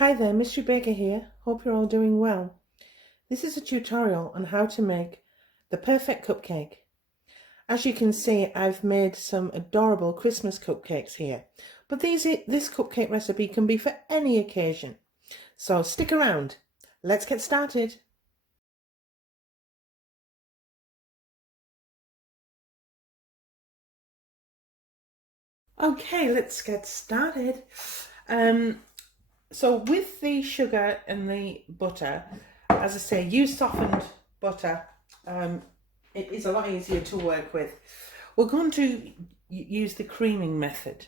Hi there, Mystery Baker here. Hope you're all doing well. This is a tutorial on how to make the perfect cupcake. As you can see, I've made some adorable Christmas cupcakes here, but this cupcake recipe can be for any occasion. So stick around. Let's get started. Okay, let's get started. So with the sugar and the butter, as I say, use softened butter. It is a lot easier to work with. We're going to use the creaming method,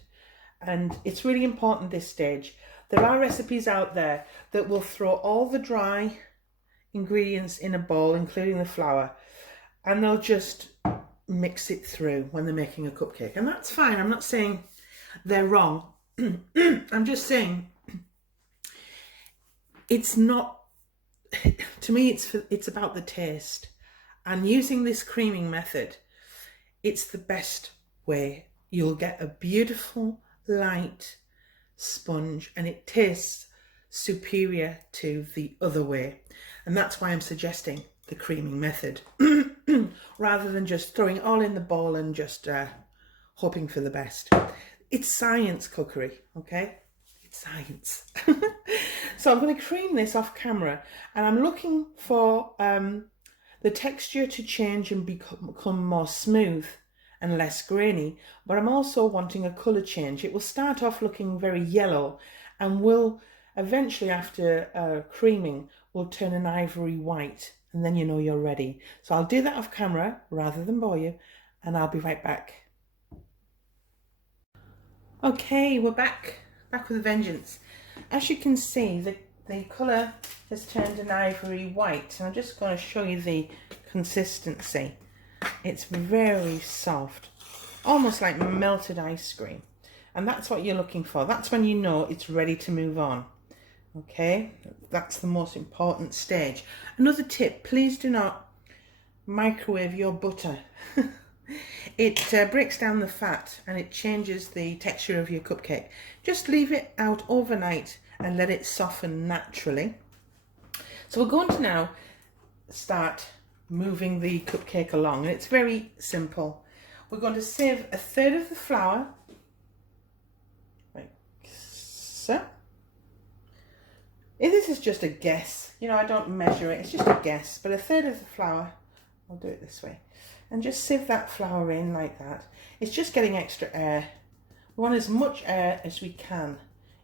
and it's really important this stage. There are recipes out there that will throw all the dry ingredients in a bowl, including the flour, and they'll just mix it through when they're making a cupcake. And that's fine. I'm not saying they're wrong. I'm just saying it's not, to me, it's about the taste. And using this creaming method, it's the best way. You'll get a beautiful, light sponge, and it tastes superior to the other way. And that's why I'm suggesting the creaming method, rather than just throwing it all in the bowl and just hoping for the best. It's science cookery, okay? It's science. So I'm going to cream this off camera, and I'm looking for the texture to change and become more smooth and less grainy, but I'm also wanting a colour change. It will start off looking very yellow and will eventually, after creaming, will turn an ivory white, and then you know you're ready. So I'll do that off camera rather than bore you, and I'll be right back. Okay, we're back with a vengeance. As you can see, the colour has turned an ivory white, and I'm just going to show you the consistency. It's very soft, almost like melted ice cream, and that's what you're looking for. That's when you know it's ready to move on. Okay, that's the most important stage. Another tip, please do not microwave your butter. It breaks down the fat and it changes the texture of your cupcake. Just leave it out overnight and let it soften naturally. So we're going to now start moving the cupcake along, and it's very simple. We're going to sieve a third of the flour, like so. This is just a guess, you know, I don't measure it, it's just a guess, but a third of the flour, I'll do it this way, and just sieve that flour in like that. It's just getting extra air. We want as much air as we can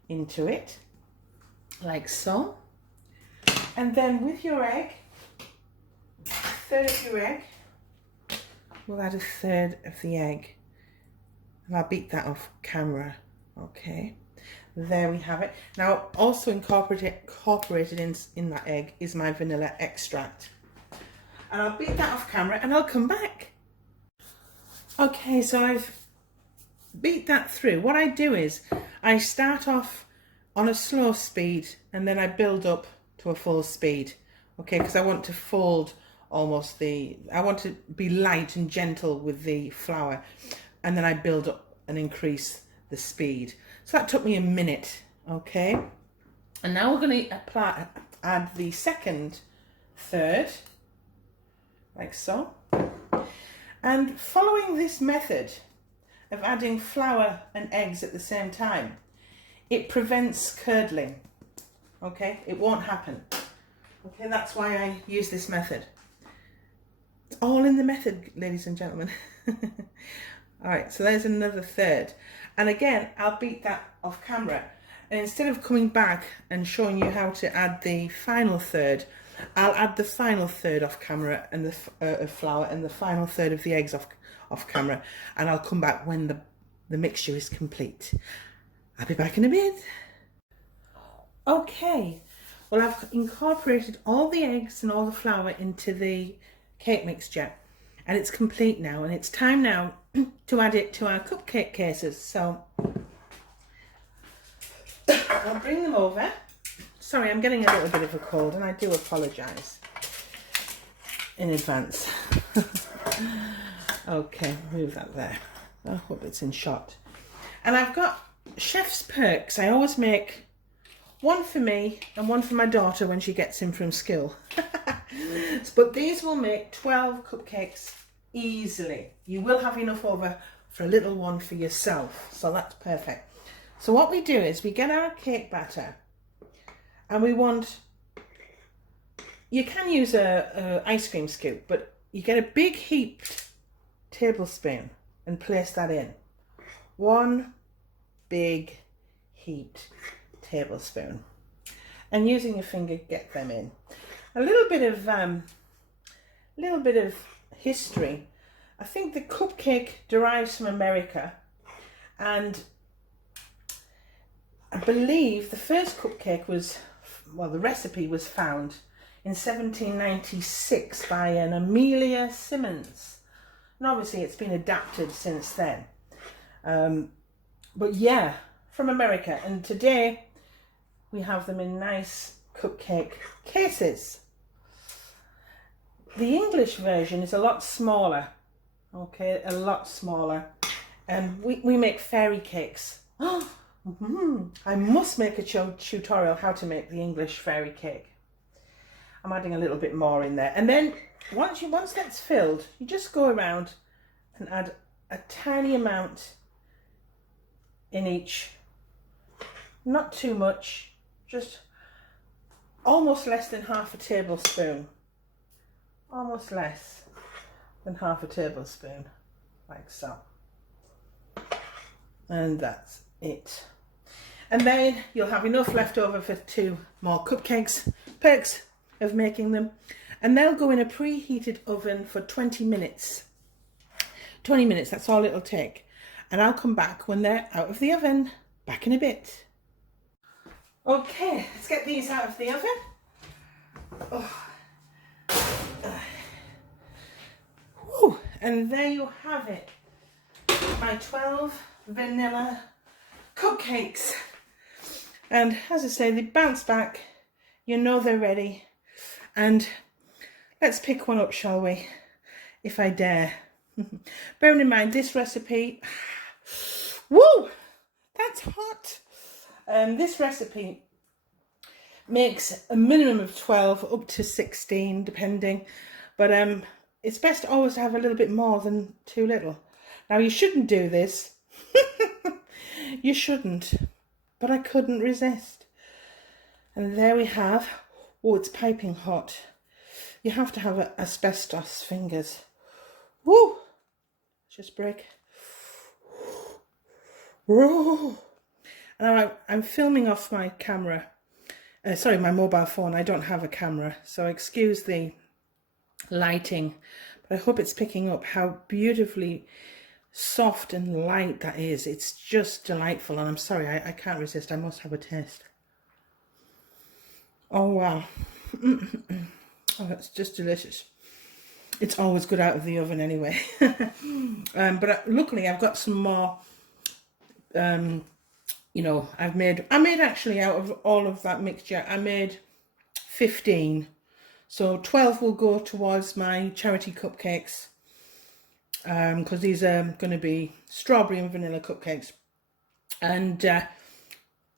into it, like so. And then with your egg, a third of your egg, we'll add a third of the egg, and I'll beat that off camera. Okay, there we have it. Now also incorporated in that egg is my vanilla extract, and I'll beat that off camera and I'll come back. Okay, so I've beat that through. What I do is I start off on a slow speed and then I build up to a full speed, okay, because I want to fold almost I want to be light and gentle with the flour, and then I build up and increase the speed. So that took me a minute, okay. And now we're going to add the second third, like so. And following this method of adding flour and eggs at the same time, it prevents curdling, okay? It won't happen. Okay, that's why I use this method. It's all in the method, ladies and gentlemen. All right, so there's another third. And again, I'll beat that off camera. And instead of coming back and showing you how to add the final third, I'll add the final third off camera, and the flour, and the final third of the eggs off camera. And I'll come back when the mixture is complete. I'll be back in a bit. Okay, well, I've incorporated all the eggs and all the flour into the cake mixture, and it's complete now, and it's time now to add it to our cupcake cases. So I'll bring them over. Sorry, I'm getting a little bit of a cold, and I do apologise in advance. Okay, move that there. I hope it's in shot. And I've got chef's perks. I always make one for me and one for my daughter when she gets in from school. But these will make 12 cupcakes easily. You will have enough over for a little one for yourself, so that's perfect. So what we do is we get our cake batter, and we want, you can use a ice cream scoop, but you get a big heaped tablespoon and place that in. One big heaped tablespoon, and using your finger get them in. A little bit of history. I think the cupcake derives from America, and I believe the first cupcake was, well, the recipe was found in 1796 by an Amelia Simmons, and obviously it's been adapted since then. But yeah, from America, and today we have them in nice cupcake cases. The English version is a lot smaller, okay, a lot smaller, and we make fairy cakes. I must make a tutorial how to make the English fairy cake. I'm adding a little bit more in there, and then once that's filled, you just go around and add a tiny amount in each, not too much, just almost less than half a tablespoon, almost less than half a tablespoon, like so, and that's it. And then you'll have enough left over for 2 more cupcakes. Perks of making them, and they'll go in a preheated oven for 20 minutes. 20 minutes, that's all it'll take, and I'll come back when they're out of the oven. Back in a bit. Okay, let's get these out of the oven. And there you have it, my 12 vanilla cupcakes. And as I say, they bounce back, you know they're ready. And let's pick one up, shall we? If I dare. Bearing in mind this recipe, woo, that's hot. This recipe makes a minimum of 12 up to 16 depending, but it's best always to have a little bit more than too little. Now you shouldn't do this. You shouldn't, but I couldn't resist. And there we have, oh, it's piping hot. You have to have asbestos fingers. Woo! Just break. Whoa! And I'm filming off my camera. Sorry, my mobile phone. I don't have a camera, so excuse the lighting. But I hope it's picking up how beautifully soft and light that is. It's just delightful, and I'm sorry, I can't resist. I must have a taste. Oh wow. Oh, that's just delicious. It's always good out of the oven anyway. But luckily I've got some more, you know, I made actually out of all of that mixture, I made 15. So 12 will go towards my charity cupcakes, because these are going to be strawberry and vanilla cupcakes. And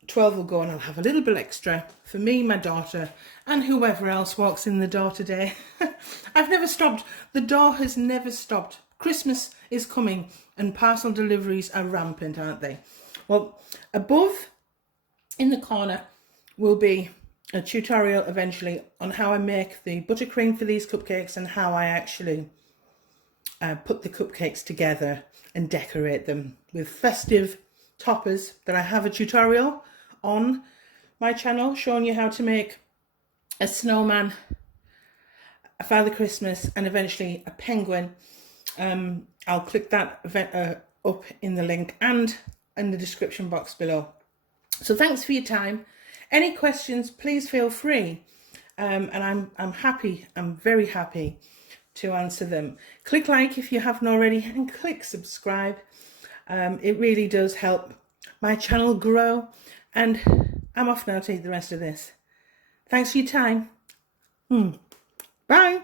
12 will go, and I'll have a little bit extra for me, my daughter, and whoever else walks in the door today. I've never stopped. The door has never stopped. Christmas is coming and parcel deliveries are rampant, aren't they? Well, above in the corner will be a tutorial eventually on how I make the buttercream for these cupcakes and how I actually put the cupcakes together and decorate them with festive toppers. That I have a tutorial on my channel showing you how to make a snowman, a Father Christmas, and eventually a penguin. I'll click that up in the link and in the description box below. So thanks for your time. Any questions, please feel free, and I'm happy, I'm very happy to answer them. Click like if you haven't already, and click subscribe. It really does help my channel grow, and I'm off now to eat the rest of this. Thanks for your time. Bye.